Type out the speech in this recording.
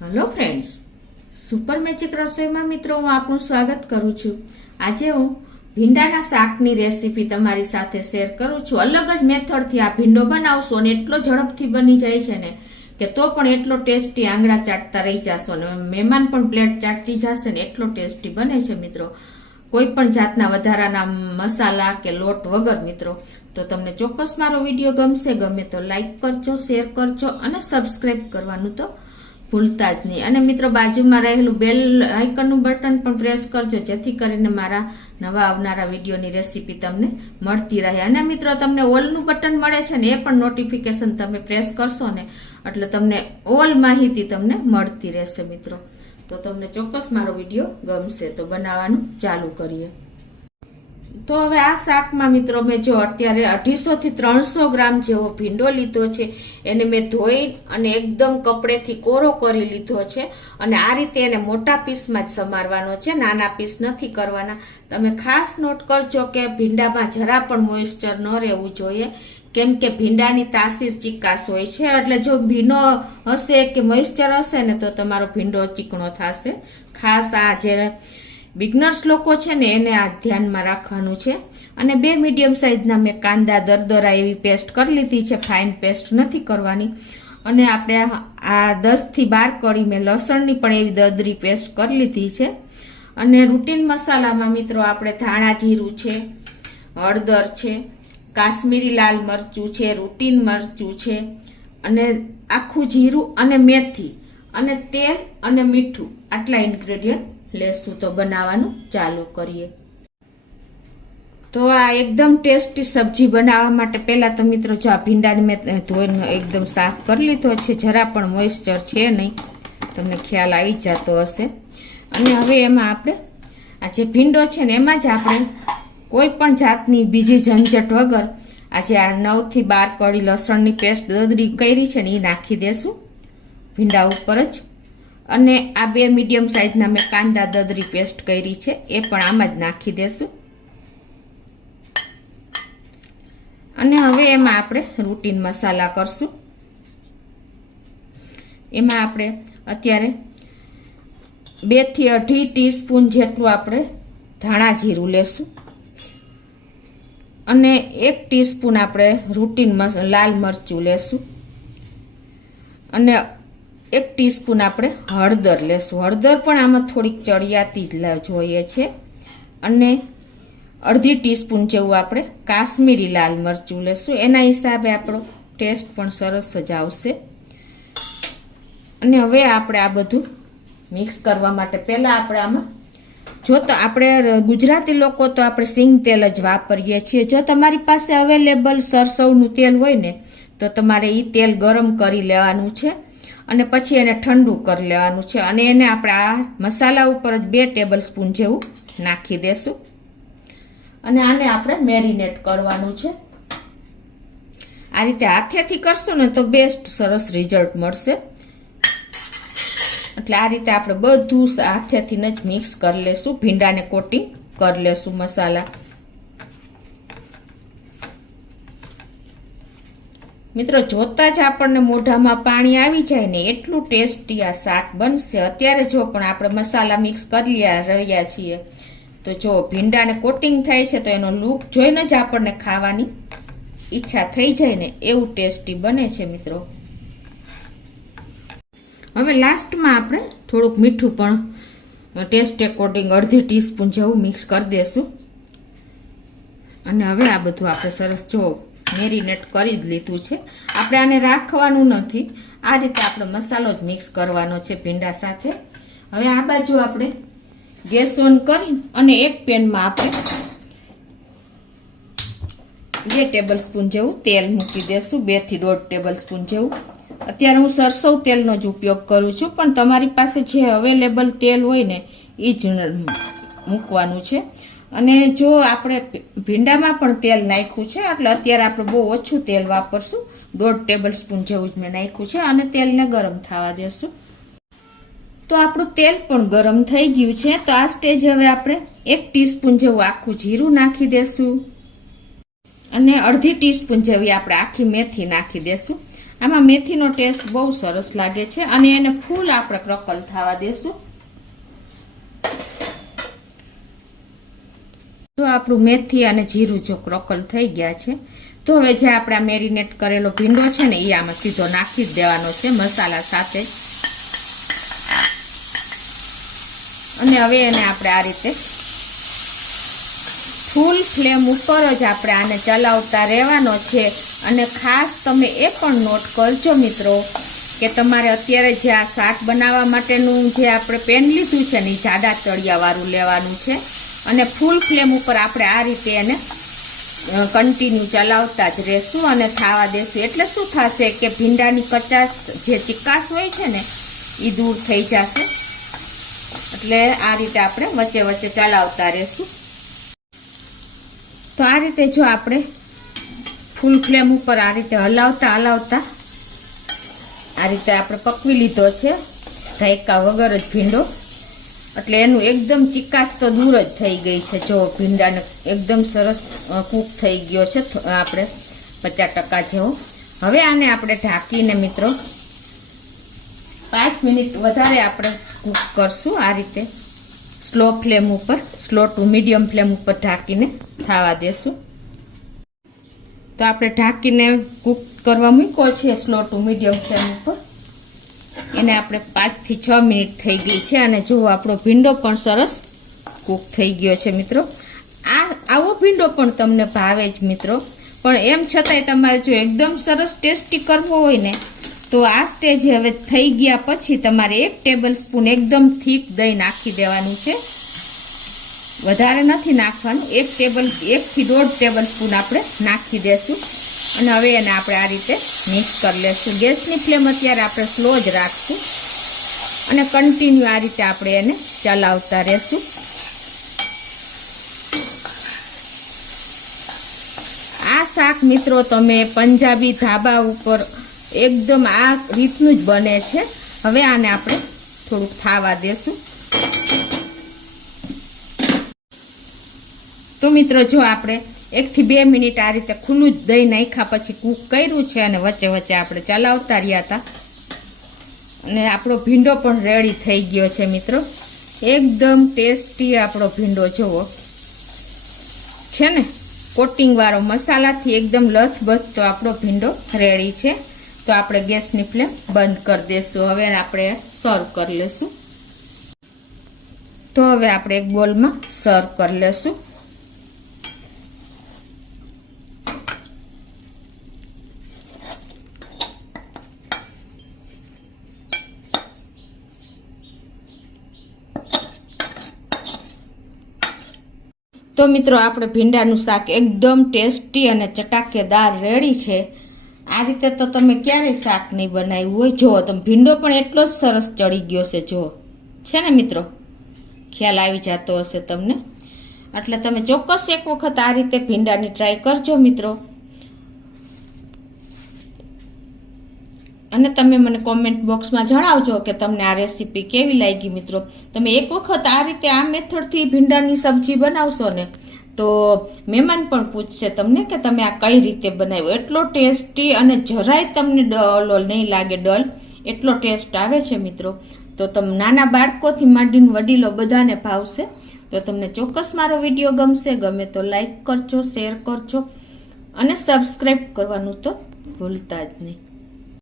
Hello friends, super magic રસોઈમાં મિત્રો હું આપનું સ્વાગત કરું છું। આજે હું ભીંડાના શાકની રેસીપી તમારી સાથે શેર કરું છું। અલગ જ મેથડથી આ ભીંડો બનાવશો અને એટલો ઝડપથી બની જાય છે ને કે તો પણ એટલો ટેસ્ટી આંગળા ચાટતા રહી જશો ને મહેમાન પણ પ્લેટ ચાટતી જશે ને એટલો ટેસ્ટી બને છે મિત્રો। કોઈ પણ જાતના વધારાના મસાલા કે લોટ વગર મિત્રો। તો તમને ચોક્કસ મારો વિડીયો ગમશે, ગમે તો લાઈક કરજો, શેર કરજો અને સબસ્ક્રાઇબ કરવાનું તો ભૂલતા જ નહીં। અને મિત્રો બાજુમાં રહેલું બેલ આઇકનનું બટન પણ પ્રેસ કરજો, જેથી કરીને મારા નવા આવનારા વિડીયોની રેસીપી તમને મળતી રહે। અને મિત્રો તમને ઓલનું બટન મળે છે ને એ પણ નોટિફિકેશન તમે પ્રેસ કરશો ને એટલે તમને ઓલ માહિતી તમને મળતી રહેશે મિત્રો। તો તમને ચોક્કસ મારો વિડીયો ગમશે। તો બનાવવાનું ચાલુ કરીએ। તો હવે આ શાકમાં મિત્રો મેં જો અત્યારે 250 થી 300 ગ્રામ જેવો ભીંડો લીધો છે। એને મેં ધોઈ અને એકદમ કપડેથી કોરો કરી લીધો છે અને આ રીતે એને મોટા પીસમાં જ સમારવાનો છે, નાના પીસ નથી કરવાના। તમે ખાસ નોટ કરજો કે ભીંડામાં જરા પણ મોઇસ્ચર ન રહેવું જોઈએ, કેમ કે ભીંડાની તાસીર ચીકાશ હોય છે। એટલે જો ભીનો હશે કે મોઇસ્ચર હશે ને તો તમારો ભીંડો ચીકણો થશે। ખાસ આ જે બિગનર્સ લોકો છે ને એને આ ધ્યાનમાં રાખવાનું છે। અને 2 મીડિયમ સાઇઝના મેં કાંદા દરદરા એવી પેસ્ટ કરી લીધી છે, ફાઇન પેસ્ટ નથી કરવાની। અને આપણે આ 10 થી 12 કળી મેં લસણની પણ એવી દરદરી પેસ્ટ કરી લીધી છે। અને રૂટીન મસાલામાં મિત્રો આપણે ધાણા જીરું છે, હળદર છે, કાશ્મીરી લાલ મરચું છે, રૂટીન મરચું છે અને આખું જીરું અને મેથી અને તેલ અને મીઠું આટલા ઇન્ગ્રેડિયન્ટ લેશું। તો બનાવવાનું ચાલુ કરીએ। તો આ એકદમ ટેસ્ટી સબ્જી બનાવવા માટે પહેલા તો મિત્રો જો આ ભીંડાને મેં ધોઈને એકદમ સાફ કરી લીધો છે, જરા પણ મોઇસ્ચર છે નહીં, તમને ખ્યાલ આવી જતો હશે। અને હવે એમાં આપણે આ જે ભીંડો છે ને એમાં જ આપણે કોઈ પણ જાતની બીજી ઝંઝટ વગર આજે આ 9 થી 12 કળી લસણની પેસ્ટ દરદરી કરી છે ને એ નાખી દેશું ભીંડા ઉપર જ। અને આ 2 મીડિયમ સાઇઝના મેં કાંદા દરદરી પેસ્ટ કરી છે એ પણ આમાં જ નાખી દેશું। અને હવે એમાં આપણે રૂટીન મસાલા કરશું। એમાં આપણે અત્યારે 2 થી 2.5 ટીસ્પૂન જેટલું આપણે ધાણા જીરું લેશું અને 1 ટીસ્પૂન આપણે રૂટીન લાલ મરચું લેશું અને 1 ટીસ્પૂન આપણે હળદર લેશું। હળદર પણ આમાં થોડીક ચડિયાતી જ જોઈએ છે। અને 1/2 ટીસ્પૂન જેવું આપણે કાશ્મીરી લાલ મરચું લેશું, એના હિસાબે આપણો ટેસ્ટ પણ સરસ જ આવશે। અને હવે આપણે આ બધું મિક્સ કરવા માટે પહેલા આપણે આમાં જો તો આપણે ગુજરાતી લોકો તો આપણે સિંગ તેલ જ વાપરીએ છીએ। જો તમારી પાસે અવેલેબલ સરસવનું તેલ હોય ને તો તમારે એ તેલ ગરમ કરી લેવાનું છે અને પછી એને ઠંડુ કરી લેવાનું છે। અને એને આપણે આ મસાલા ઉપર જ 2 ટેબલ સ્પૂન જેવું નાખી દેશું અને આને આપણે મેરિનેટ કરવાનું છે। આ રીતે હાથેથી કરશું ને તો બેસ્ટ સરસ રિઝલ્ટ મળશે। એટલે આ રીતે આપણે બધું હાથેથી જ મિક્સ કરી લેશું, ભીંડાને કોટિંગ કરી લેશું મસાલા। મિત્રો જોતા જ આપણને મોઢામાં પાણી આવી જાય ને એટલું ટેસ્ટી આ શાક બનશે। અત્યારે જો પણ આપણે મસાલા મિક્સ કરી રહ્યા છીએ તો જો ભીંડાને કોટિંગ થાય છે તો એનો લુક જોઈને જ આપણને ખાવાની ઈચ્છા થઈ જાય ને એવું ટેસ્ટી બને છે મિત્રો। હવે લાસ્ટમાં આપણે થોડુંક મીઠું પણ ટેસ્ટ એકોર્ડિંગ 1/2 ટીસ્પૂન જેવું મિક્સ કરી દેશું। અને હવે આ બધું આપણે સરસ જો મેરિનેટ કરી જ લીધું છે, આપણે આને રાખવાનું નથી, આ રીતે આપણે મસાલો જ મિક્સ કરવાનો છે ભીંડા સાથે। હવે આ બાજુ આપણે ગેસ ઓન કરી અને એક પેનમાં આપણે 2 ટેબલ સ્પૂન જેવું તેલ મૂકી દેશું, 2 થી 1.5 ટેબલ સ્પૂન જેવું। અત્યારે હું સરસવ તેલનો જ ઉપયોગ કરું છું, પણ તમારી પાસે જે અવેલેબલ તેલ હોય ને એ જ મૂકવાનું છે। અને જો આપણે ભીંડામાં પણ તેલ નાખ્યું છે એટલે અત્યારે આપણે બહુ ઓછું તેલ વાપરશું, 1.5 ટેબલ સ્પૂન જેવું જ મેં નાખ્યું છે અને તેલને ગરમ થવા દેશું। તો આપણું તેલ પણ ગરમ થઈ ગયું છે। તો આ સ્ટેજ હવે આપણે 1 ટીસ્પૂન જેવું આખું જીરું નાખી દેશું અને 1/2 ટીસ્પૂન જેવી આપણે આખી મેથી નાખી દેશું। આમાં મેથીનો ટેસ્ટ બહુ સરસ લાગે છે અને એને ફૂલ આપણે ક્રકલ થવા દેશું. તો આપણું મેથી અને જીરું જો ક્રકલ થઈ ગયા છે તો હવે જે આપણે આ મેરિનેટ કરેલો ભીંડો છે ને એ આમાં સીધો નાખી જ દેવાનો છે મસાલા સાથે. અને હવે એને આપણે આ રીતે ફૂલ ફ્લેમ ઉપર જ આપણે આને ચલાવતા રહેવાનો છે. અને ખાસ તમે એ પણ નોટ કરજો મિત્રો કે તમારે અત્યારે જે આ શાક બનાવવા માટેનું જે આપણે પેન લીધું છે ને એ જાડા તળિયાવાળું લેવાનું છે. અને ફૂલ ફ્લેમ ઉપર આપણે આ રીતે એને કન્ટિન્યુ ચલાવતા જ રહેશું અને થવા દેશું. એટલે શું થશે કે ભીંડાની કચાશ જે ચિકાસ હોય છે ને એ દૂર થઈ જશે. એટલે આ રીતે આપણે વચ્ચે વચ્ચે ચલાવતા રહેશું. તો આ રીતે જો આપણે ફૂલ ફ્લેમ ઉપર આ રીતે હલાવતા હલાવતા આ રીતે આપણે પકવી લીધો છે ઢાંકા વગર જ ભીંડો. એટલે એનું એકદમ ચિકાસ તો દૂર જ થઈ ગઈ છે. જો ભીંડાને એકદમ સરસ કૂક થઈ ગયો છે આપણે 50% જેવો. હવે આને આપણે ઢાંકીને મિત્રો 5 મિનિટ વધારે આપણે કૂક કરશું આ રીતે સ્લો ફ્લેમ ઉપર, સ્લો ટુ મીડિયમ ફ્લેમ ઉપર ઢાંકીને થવા દેશું. તો આપણે ઢાંકીને કૂક કરવા મૂક્યો છે સ્લો ટુ મીડિયમ ફ્લેમ ઉપર. એને આપણે 5 થી 6 મિનિટ થઈ ગઈ છે અને જો આપણો ભીંડો પણ સરસ કૂક થઈ ગયો છે મિત્રો. આવો ભીંડો પણ તમને ભાવે જ મિત્રો. પણ એમ છતાંય તમારે જો એકદમ સરસ ટેસ્ટી કરવો હોય ને તો આ સ્ટેજ હવે થઈ ગયા પછી તમારે 1 ટેબલ સ્પૂન એકદમ થીક દહીં નાખી દેવાનું છે. વધારે નથી નાખવાનું. 1 થી 1.5 ટેબલ સ્પૂન આપણે નાખી દેશું. અને હવે એને આપણે આ રીતે મિક્સ કરી લેશું. ગેસની ફ્લેમ અત્યારે આપણે સ્લો જ રાખશું અને કન્ટિન્યુ આ રીતે આપણે એને ચલાવતા રહેશું. આ શાક મિત્રો તમે પંજાબી ધાબા ઉપર એકદમ આ રીતનું જ બને છે. હવે આને આપણે થોડુંક થાવા દેશું. તો મિત્રો જો આપણે 1 થી 2 મિનિટ આ રીતે ખુલ્લું જ દહીં નાખ્યા પછી કૂક કર્યું છે અને વચ્ચે વચ્ચે આપણે ચલાવતા રહ્યા હતા. અને આપણો ભીંડો પણ રેડી થઈ ગયો છે મિત્રો. એકદમ ટેસ્ટી આપણો ભીંડો જોવો છે ને, કોટિંગવાળો મસાલાથી એકદમ લથબથતો આપણો ભીંડો રેડી છે. તો આપણે ગેસની ફ્લેમ બંધ કરી દઈશું. હવે આપણે સર્વ કરી લેશું. તો હવે આપણે એક બોલમાં સર્વ કરી લેશું. તો મિત્રો આપણે ભીંડાનું શાક એકદમ ટેસ્ટી અને ચટાકેદાર રેડી છે. આ રીતે તો તમે ક્યારેય શાક નહીં બનાવ્યું હોય. જુઓ તમે ભીંડો પણ એટલો જ સરસ ચડી ગયો છે. જુઓ છે ને મિત્રો, ખ્યાલ આવી જતો હશે તમને. એટલે તમે ચોક્કસ એક વખત આ રીતે ભીંડાની ટ્રાય કરજો મિત્રો. અને તમે મને કોમેન્ટ બોક્સમાં જણાવજો કે તમને આ રેસીપી કેવી લાગી મિત્રો. તમે એક વખત આ રીતે આ મેથડથી ભીંડાની સબ્જી બનાવશો ને તો મહેમાન પણ પૂછશે તમને કે તમે આ કઈ રીતે બનાવ્યો. એટલો ટેસ્ટી અને જરાય તમને ડલ નહીં લાગે, ડલ એટલો ટેસ્ટ આવે છે મિત્રો. તો તમે નાના બાળકોથી માંડીને વડીલો બધાને ભાવશે. તો તમને ચોક્કસ મારો વિડીયો ગમશે. ગમે તો લાઈક કરજો, શેર કરજો અને સબસ્ક્રાઈબ કરવાનું તો ભૂલતા જ નહીં.